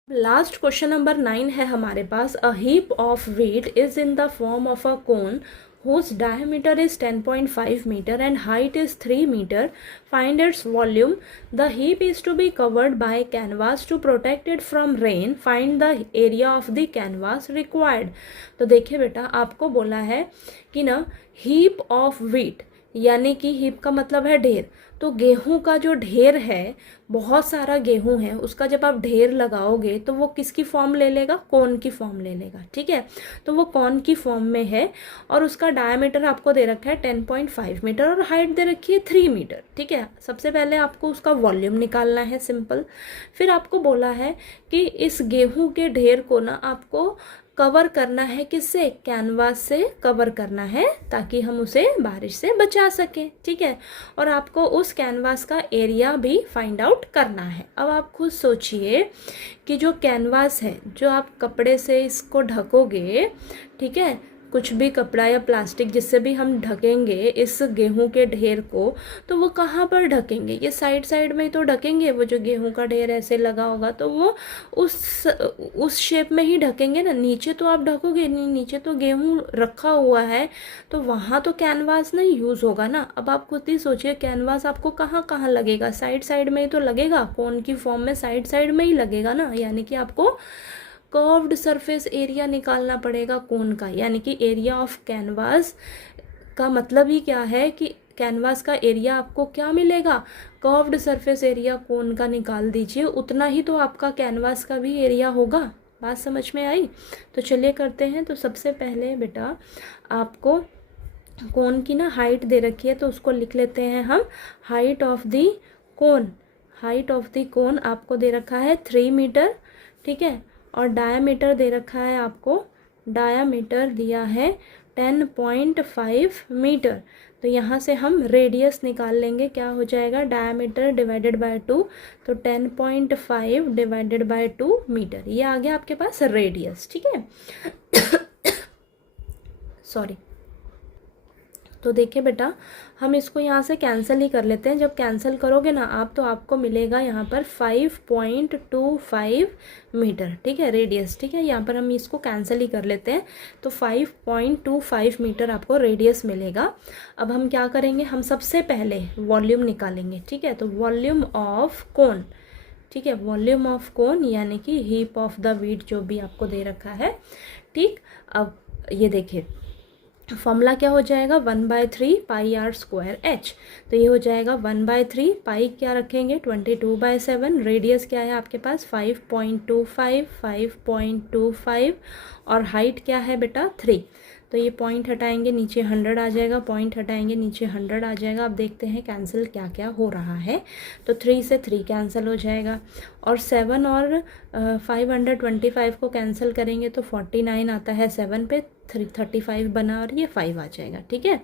लास्ट क्वेश्चन नंबर 9 है हमारे पास। A heap of wheat is in the form of a cone whose diameter is 10.5 meter and height is 3 meter. Find its volume. The heap is to be covered by canvas to protect it from rain. Find the area of the canvas required. तो देखिए बेटा, आपको बोला है कि ना heap of wheat, यानी कि हीप का मतलब है ढेर, तो गेहूं का जो ढेर है, बहुत सारा गेहूं है, उसका जब आप ढेर लगाओगे तो वो किसकी फॉर्म ले लेगा, कोन की फॉर्म ले लेगा। ठीक है, तो वो कोन की फॉर्म में है, और उसका डायमीटर आपको दे रखा है 10.5 मीटर, और हाइट दे रखी है 3 मीटर। ठीक है, सबसे पहले आपको उसका वॉल्यूम निकालना है, सिंपल। फिर आपको बोला है कि इस गेहूं के ढेर को ना आपको कवर करना है, किससे, कैनवास से कवर करना है, ताकि हम उसे बारिश से बचा सकें। ठीक है, और आपको उस कैनवास का एरिया भी फाइंड आउट करना है। अब आप खुद सोचिए कि जो कैनवास है, जो आप कपड़े से इसको ढकोगे, ठीक है, कुछ भी कपड़ा या प्लास्टिक जिससे भी हम ढकेंगे इस गेहूं के ढेर को, तो वो कहाँ पर ढकेंगे, ये साइड साइड में ही तो ढकेंगे। वो जो गेहूं का ढेर ऐसे लगा होगा तो वो उस शेप में ही ढकेंगे ना, नीचे तो आप ढकोगे नहीं, नीचे तो गेहूं रखा हुआ है तो वहाँ तो कैनवास नहीं यूज़ होगा ना। अब आप खुद ही सोचिए कैनवास आपको कहाँ कहाँ लगेगा, साइड साइड में ही तो लगेगा, कोन की फॉर्म में साइड साइड में ही लगेगा ना। यानी कि आपको कर्व्ड सरफेस एरिया निकालना पड़ेगा कोन का, यानी कि एरिया ऑफ कैनवास का मतलब ही क्या है कि कैनवास का एरिया आपको क्या मिलेगा, कर्व्ड सरफेस एरिया कोन का निकाल दीजिए, उतना ही तो आपका कैनवास का भी एरिया होगा। बात समझ में आई? तो चलिए करते हैं। तो सबसे पहले बेटा आपको कोन की ना हाइट दे रखी है तो उसको लिख लेते हैं हम height of the cone. Height of the cone आपको दे रखा है 3 मीटर, ठीक है। और डायामीटर दे रखा है आपको, डायामीटर दिया है 10.5 मीटर। तो यहाँ से हम रेडियस निकाल लेंगे, क्या हो जाएगा, डायामीटर डिवाइडेड बाय 2, तो 10.5 डिवाइडेड बाय 2 मीटर, ये आ गया आपके पास रेडियस, ठीक है। सॉरी। तो देखिए बेटा हम इसको यहाँ से कैंसिल ही कर लेते हैं। जब कैंसिल करोगे ना आप तो आपको मिलेगा यहाँ पर 5.25 मीटर, ठीक है, रेडियस, ठीक है। यहाँ पर हम इसको कैंसिल ही कर लेते हैं तो 5.25 मीटर आपको रेडियस मिलेगा। अब हम क्या करेंगे, हम सबसे पहले वॉल्यूम निकालेंगे, ठीक है। तो वॉल्यूम ऑफ कोन, ठीक है, वॉल्यूम ऑफ कोन यानी कि हीप ऑफ द व्हीट जो भी आपको दे रखा है, ठीक। अब ये देखिए फॉर्मूला क्या हो जाएगा, 1/3 पाई आर स्क्वायर एच। तो ये हो जाएगा 1/3 पाई क्या रखेंगे 22/7, रेडियस क्या है आपके पास 5.25 और हाइट क्या है बेटा 3। तो ये पॉइंट हटाएंगे नीचे 100 आ जाएगा, पॉइंट हटाएंगे नीचे 100 आ जाएगा। अब देखते हैं कैंसिल क्या क्या हो रहा है। तो 3 से 3 कैंसिल हो जाएगा और 7 और 525 को कैंसिल करेंगे तो 49 आता है, 7 पे 35 बना और ये 5 आ जाएगा, ठीक है।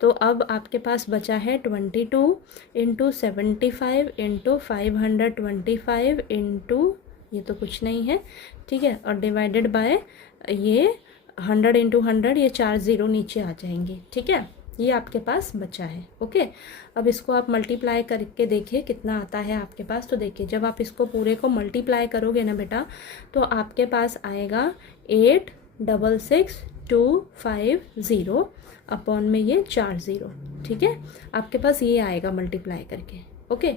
तो अब आपके पास बचा है 22 इंटू 75 इंटू 525 इंटू ये तो कुछ नहीं है, ठीक है, और डिवाइडेड बाय ये 100 इंटू 100, ये 4 0 नीचे आ जाएंगे, ठीक है। ये आपके पास बचा है, ओके। अब इसको आप मल्टीप्लाई करके देखिए कितना आता है आपके पास। तो देखिए जब आप इसको पूरे को मल्टीप्लाई करोगे ना बेटा तो आपके पास आएगा 866,250 अपॉन में ये 4 0, ठीक है। आपके पास ये आएगा मल्टीप्लाई करके, ओके।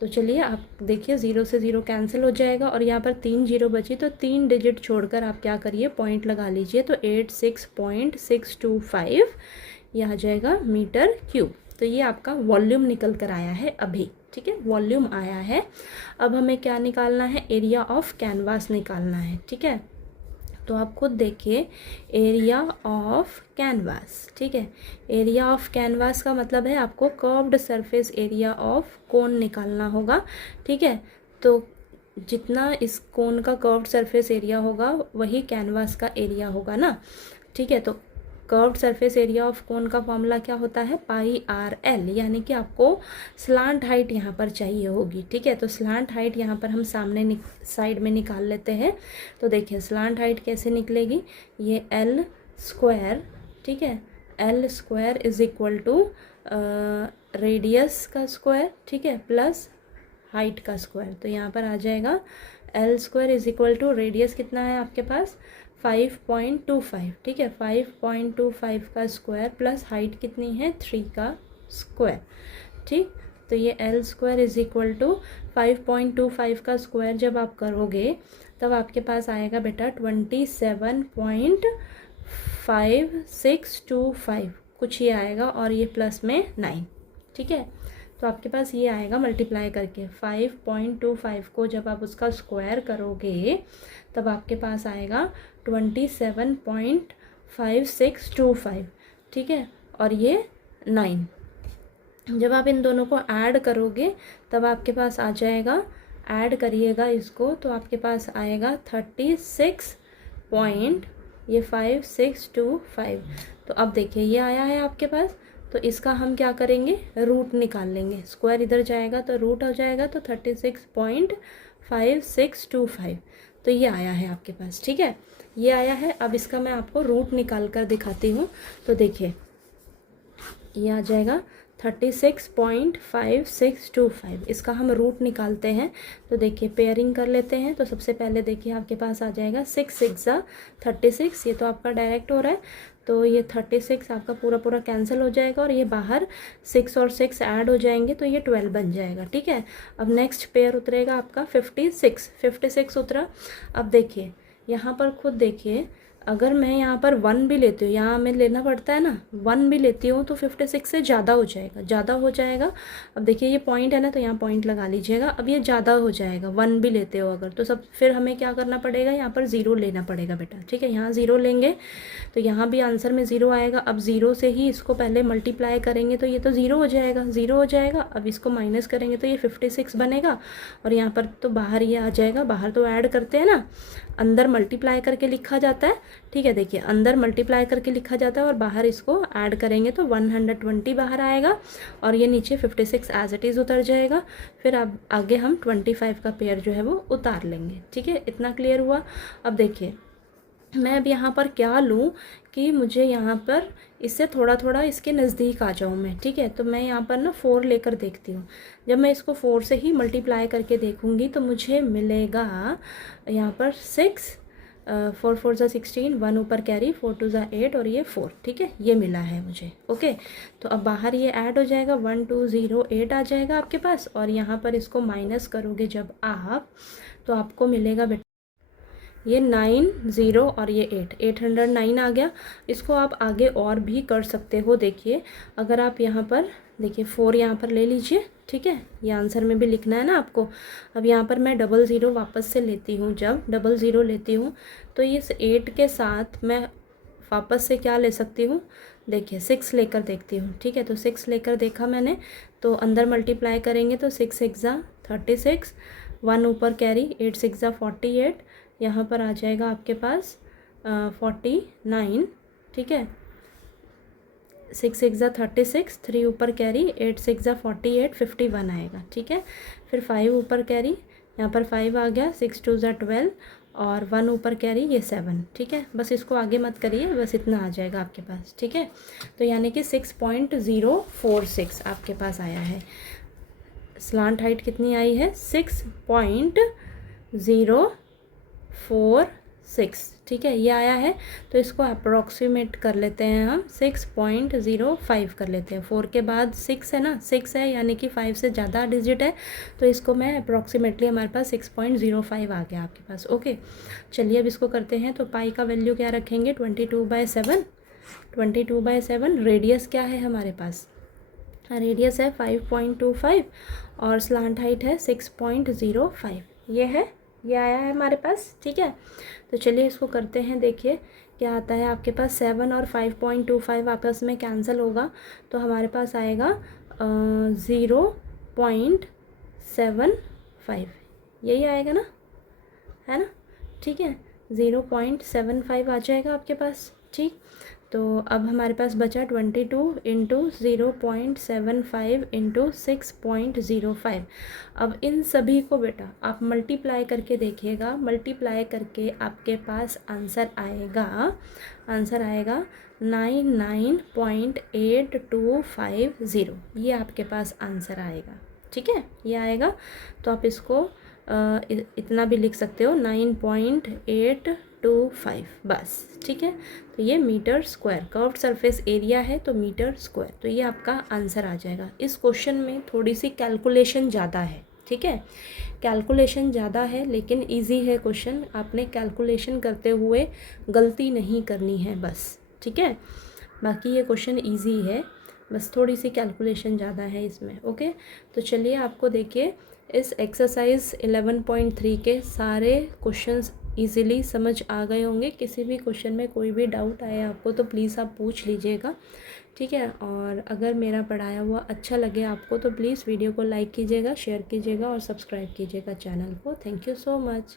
तो चलिए आप देखिए 0 से 0 कैंसिल हो जाएगा और यहाँ पर 3 0 बची, तो 3 डिजिट छोड़कर आप क्या करिए पॉइंट लगा लीजिए। तो 86.625 यह आ जाएगा मीटर क्यूब। तो ये आपका वॉल्यूम निकल कर आया है अभी, ठीक है, वॉल्यूम आया है। अब हमें क्या निकालना है, एरिया ऑफ कैनवास निकालना है, ठीक है। तो आप खुद देखिए एरिया ऑफ कैनवास, ठीक है। एरिया ऑफ कैनवास का मतलब है आपको curved surface area of cone निकालना होगा, ठीक है। तो जितना इस कोन का कर्व्ड सरफेस एरिया होगा वही कैनवास का एरिया होगा ना, ठीक है। तो curved surface area of cone का फॉर्मूला क्या होता है, पाई आर एल, यानी कि आपको स्लांट हाइट यहाँ पर चाहिए होगी, ठीक है। तो स्लांट हाइट यहाँ पर हम सामने साइड में निकाल लेते हैं। तो देखिए स्लांट हाइट कैसे निकलेगी, ये एल स्क्वायर, ठीक है, L square is equal to radius का स्क्वायर, ठीक है, प्लस हाइट का स्क्वायर। तो यहाँ पर आ जाएगा L square is equal to radius कितना है आपके पास 5.25, ठीक है, 5.25 का स्क्वायर प्लस हाइट कितनी है 3 का स्क्वायर, ठीक। तो ये L square is equal to 5.25 का स्क्वायर जब आप करोगे तब आपके पास आएगा बेटा 27.5625 कुछ ये आएगा और ये प्लस में 9, ठीक है। तो आपके पास ये आएगा मल्टीप्लाई करके 5.25 को जब आप उसका स्क्वायर करोगे तब आपके पास आएगा 27.5625, ठीक है, और ये 9। जब आप इन दोनों को ऐड करोगे तब आपके पास आ जाएगा, ऐड करिएगा इसको तो आपके पास आएगा 36.5625। तो अब देखिए ये आया है आपके पास, तो इसका हम क्या करेंगे रूट निकाल लेंगे, स्क्वायर इधर जाएगा तो रूट हो जाएगा, तो 36.5625 तो ये आया है आपके पास, ठीक है। ये आया है। अब इसका मैं आपको रूट निकाल कर दिखाती हूँ। तो देखिए ये आ जाएगा 36.5625, इसका हम रूट निकालते हैं। तो देखिए पेयरिंग कर लेते हैं। तो सबसे पहले देखिए आपके पास आ जाएगा 6 6 36, ये तो आपका डायरेक्ट हो रहा है। तो ये 36 आपका पूरा पूरा कैंसिल हो जाएगा और ये बाहर 6 और 6 ऐड हो जाएंगे तो ये 12 बन जाएगा। ठीक है, अब नेक्स्ट पेयर उतरेगा आपका 56 उतरा। अब देखिए यहाँ पर खुद देखिए, अगर मैं यहाँ पर 1 भी लेती हूँ, यहाँ हमें लेना पड़ता है ना, 1 भी लेती हूँ तो 56 से ज़्यादा हो जाएगा। अब देखिए ये पॉइंट है ना, तो यहाँ पॉइंट लगा लीजिएगा। अब ये ज़्यादा हो जाएगा 1 भी लेते हो अगर, तो सब फिर हमें क्या करना पड़ेगा, यहाँ पर 0 लेना पड़ेगा बेटा। ठीक है, यहाँ 0 लेंगे तो यहाँ भी आंसर में 0 आएगा। अब 0 से ही इसको पहले मल्टीप्लाई करेंगे तो ये तो 0 हो जाएगा। अब इसको माइनस करेंगे तो ये 56 बनेगा और यहाँ पर तो बाहर ये आ जाएगा। बाहर तो ऐड करते हैं ना, अंदर मल्टीप्लाई करके लिखा जाता है। ठीक है, देखिए अंदर मल्टीप्लाई करके लिखा जाता है और बाहर इसको ऐड करेंगे तो 120 बाहर आएगा और ये नीचे 56 एज इट इज़ उतर जाएगा। फिर अब आगे हम 25 का पेयर जो है वो उतार लेंगे। ठीक है, इतना क्लियर हुआ। अब देखिए मैं अब यहाँ पर क्या लूँ कि मुझे यहाँ पर इससे थोड़ा थोड़ा इसके नज़दीक आ जाऊँ मैं। ठीक है, तो मैं यहाँ पर ना 4 लेकर देखती हूँ। जब मैं इसको 4 से ही मल्टीप्लाई करके देखूँगी तो मुझे मिलेगा यहाँ पर 6, 4 4 ज़ा 16, 1 ऊपर कैरी, 4 2 ज़ा 8 और ये 4। ठीक है, ये मिला है मुझे। ओके, तो अब बाहर ये ऐड हो जाएगा, 1 2 0 8 आ जाएगा आपके पास और यहाँ पर इसको माइनस करोगे जब आप, तो आपको मिलेगा बेटा ये 9 0 और ये 809 आ गया। इसको आप आगे और भी कर सकते हो। देखिए अगर आप यहाँ पर देखिए 4 यहाँ पर ले लीजिए। ठीक है, ये आंसर में भी लिखना है ना आपको। अब यहाँ पर मैं 00 वापस से लेती हूँ। जब 00 लेती हूँ तो इस 8 के साथ मैं वापस से क्या ले सकती हूँ, देखिए 6 लेकर देखती हूँ। ठीक है, तो 6 लेकर देखा मैंने, तो अंदर मल्टीप्लाई करेंगे तो 6 6 ज़ा 36, 1 ऊपर कैरी, 8 6 ज़ा 48, यहाँ पर आ जाएगा आपके पास 49। ठीक है, 6 6 ज़ा 36, 3 ऊपर कैरी, 8 6 ज़ा 48, 51 आएगा। ठीक है, फिर 5 ऊपर कैरी, यहाँ पर 5 आ गया, 6 2 ज़ा 12 और 1 ऊपर कैरी ये 7। ठीक है, बस इसको आगे मत करिए, बस इतना आ जाएगा आपके पास। ठीक है, तो यानी कि 6.046 आपके पास आया है। स्लांट हाइट कितनी आई है, 6.046। ठीक है, ये आया है। तो इसको अप्रॉक्सीमेट कर लेते हैं हम, 6.05 कर लेते हैं। 4 के बाद 6 है ना, 6 है यानी कि 5 से ज़्यादा डिजिट है, तो इसको मैं अप्रॉक्सीमेटली हमारे पास 6.05 आ गया आपके पास। ओके, चलिए अब इसको करते हैं। तो पाई का वैल्यू क्या रखेंगे, 22/7। 22/7 रेडियस क्या है हमारे पास, रेडियस है 5.25 और स्लांट हाइट है 6.05। ये है, ये आया है हमारे पास। ठीक है, तो चलिए इसको करते हैं। देखिए क्या आता है आपके पास, 7 और 5.25 आपस में कैंसिल होगा तो हमारे पास आएगा 0.75, यही आएगा ना, है ना। ठीक है, 0.75 आ जाएगा आपके पास। ठीक, तो अब हमारे पास बचा 22 इंटू 0.75 इंटू 6.05। अब इन सभी को बेटा आप मल्टीप्लाई करके देखिएगा, मल्टीप्लाई करके आपके पास आंसर आएगा 99.8250, ये आपके पास आंसर आएगा। ठीक है, ये आएगा। तो आप इसको इतना भी लिख सकते हो, 9.825 बस। ठीक है, तो ये metre square, curved surface area है तो मीटर स्क्वायर, तो ये आपका आंसर आ जाएगा। इस क्वेश्चन में थोड़ी सी कैलकुलेशन ज़्यादा है। ठीक है, कैलकुलेशन ज़्यादा है लेकिन इजी है क्वेश्चन, आपने कैलकुलेशन करते हुए गलती नहीं करनी है बस। ठीक है, बाकी ये क्वेश्चन इजी है, बस थोड़ी सी कैलकुलेशन ज़्यादा है इसमें। ओके, तो चलिए आपको देखिए इस एक्सरसाइज 11.3 के सारे क्वेश्चंस इजीली समझ आ गए होंगे। किसी भी क्वेश्चन में कोई भी डाउट आए आपको तो प्लीज़ आप पूछ लीजिएगा। ठीक है, और अगर मेरा पढ़ाया हुआ अच्छा लगे आपको तो प्लीज़ वीडियो को लाइक कीजिएगा, शेयर कीजिएगा और सब्सक्राइब कीजिएगा चैनल को। Thank you so much.